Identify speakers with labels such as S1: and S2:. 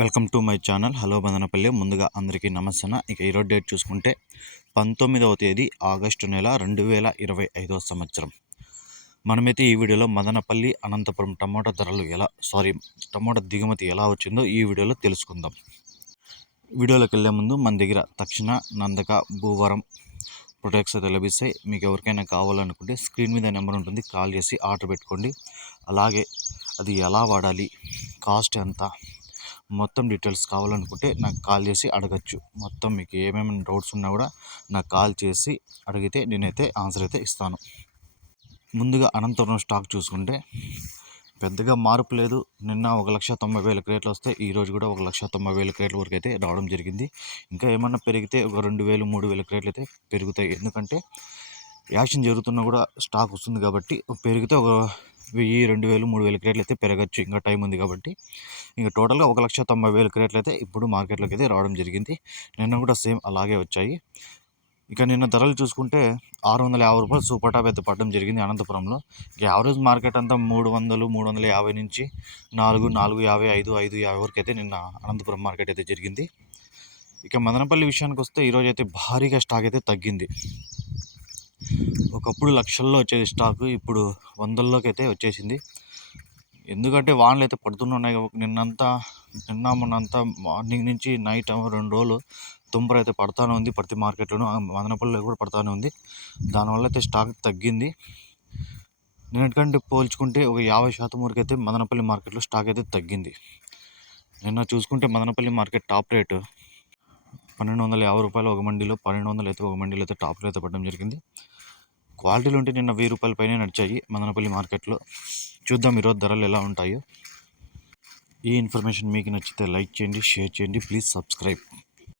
S1: Welcome to my channel. Hello Madanapalle. ముందుగా అందరికీ నమస్తే ఇక ఈరోజు డేట్ చూసుకుంటే పంతొమ్మిదవ తేదీ ఆగస్టు నెల రెండు వేల ఇరవై ఐదవ సంవత్సరం. మనమైతే ఈ వీడియోలో మదనపల్లి అనంతపురం టమాటా ధరలు ఎలా సారీ టమాటా దిగుమతి ఎలా వచ్చిందో ఈ వీడియోలో తెలుసుకుందాం. వీడియోలోకి వెళ్ళే ముందు మన దగ్గర తక్షణ నందక భూవరం ప్రొడక్ట్స్ అయితే లభిస్తాయి. మీకు ఎవరికైనా కావాలనుకుంటే స్క్రీన్ మీద నెంబర్ ఉంటుంది. కాల్ చేసి ఆర్డర్ పెట్టుకోండి. అలాగే అది ఎలా వాడాలి కాస్ట్ ఎంత మొత్తం డీటెయిల్స్ కావాలనుకుంటే నాకు కాల్ చేసి అడగచ్చు. మొత్తం మీకు ఏమేమి డౌట్స్ ఉన్నా కూడా నాకు కాల్ చేసి అడిగితే నేనైతే ఆన్సర్ అయితే ఇస్తాను. ముందుగా అనంతపురం స్టాక్ చూసుకుంటే పెద్దగా మార్పు లేదు. నిన్న ఒక లక్ష తొంభై వేల క్రేట్లు వస్తే ఈరోజు కూడా ఒక లక్ష తొంభై వేల క్రేట్ల వరకు అయితే రావడం జరిగింది. ఇంకా ఏమన్నా పెరిగితే ఒక రెండు వేలు మూడు వేల క్రేట్లు అయితే పెరుగుతాయి. ఎందుకంటే యాక్షన్ జరుగుతున్నా కూడా స్టాక్ వస్తుంది కాబట్టి పెరిగితే ఒక వెయ్యి రెండు వేలు మూడు వేల క్రేట్లు అయితే పెరగచ్చు. ఇంకా టైం ఉంది కాబట్టి. ఇంకా టోటల్గా ఒక లక్ష తొంభై వేల క్రేట్లు అయితే ఇప్పుడు మార్కెట్లోకి అయితే రావడం జరిగింది. నిన్న కూడా సేమ్ అలాగే వచ్చాయి. ఇక నిన్న ధరలు చూసుకుంటే ఆరు వందల యాభై రూపాయలు సూపర్ టాప్ అయితే పడడం జరిగింది అనంతపురంలో. యావరేజ్ మార్కెట్ అంతా మూడు వందలు మూడు వందల యాభై నుంచి నాలుగు నాలుగు యాభై ఐదు ఐదు యాభై వరకు అయితే నిన్న అనంతపురం మార్కెట్ అయితే జరిగింది. ఇక మదనపల్లి విషయానికి వస్తే ఈరోజు అయితే భారీగా స్టాక్ అయితే తగ్గింది. ఒకప్పుడు లక్షల్లో వచ్చేది స్టాకు ఇప్పుడు వందల్లోకి అయితే వచ్చేసింది. ఎందుకంటే వానలు అయితే పడుతున్నాయి నిన్నంతా నిన్న మొన్నంతా మార్నింగ్ నుంచి నైట్ రెండు రోజులు తుంపర అయితే పడతానే ఉంది ప్రతి మార్కెట్లోనూ. మదనపల్లిలో కూడా పడతానే ఉంది. దానివల్ల అయితే స్టాక్ తగ్గింది. నిన్నటికంటే పోల్చుకుంటే ఒక యాభై శాతం వరకు అయితే మదనపల్లి మార్కెట్లో స్టాక్ అయితే తగ్గింది. నిన్న చూసుకుంటే మదనపల్లి మార్కెట్ టాప్ రేటు పన్నెండు వందల యాభై రూపాయలు ఒక మండీలో పన్నెండు వందలు అయితే ఒక మండీలో అయితే టాప్ రేట్ అయితే పడడం జరిగింది. క్వాలిటీలు ఉంటే నిన్న వెయ్యి రూపాయల పైన నడిచాయి మదనపల్లి మార్కెట్లో. చూద్దాం ఈరోజు ధరలు ఎలా ఉంటాయో. ఈ ఇన్ఫర్మేషన్ మీకు నచ్చితే లైక్ చేయండి షేర్ చేయండి. Please subscribe.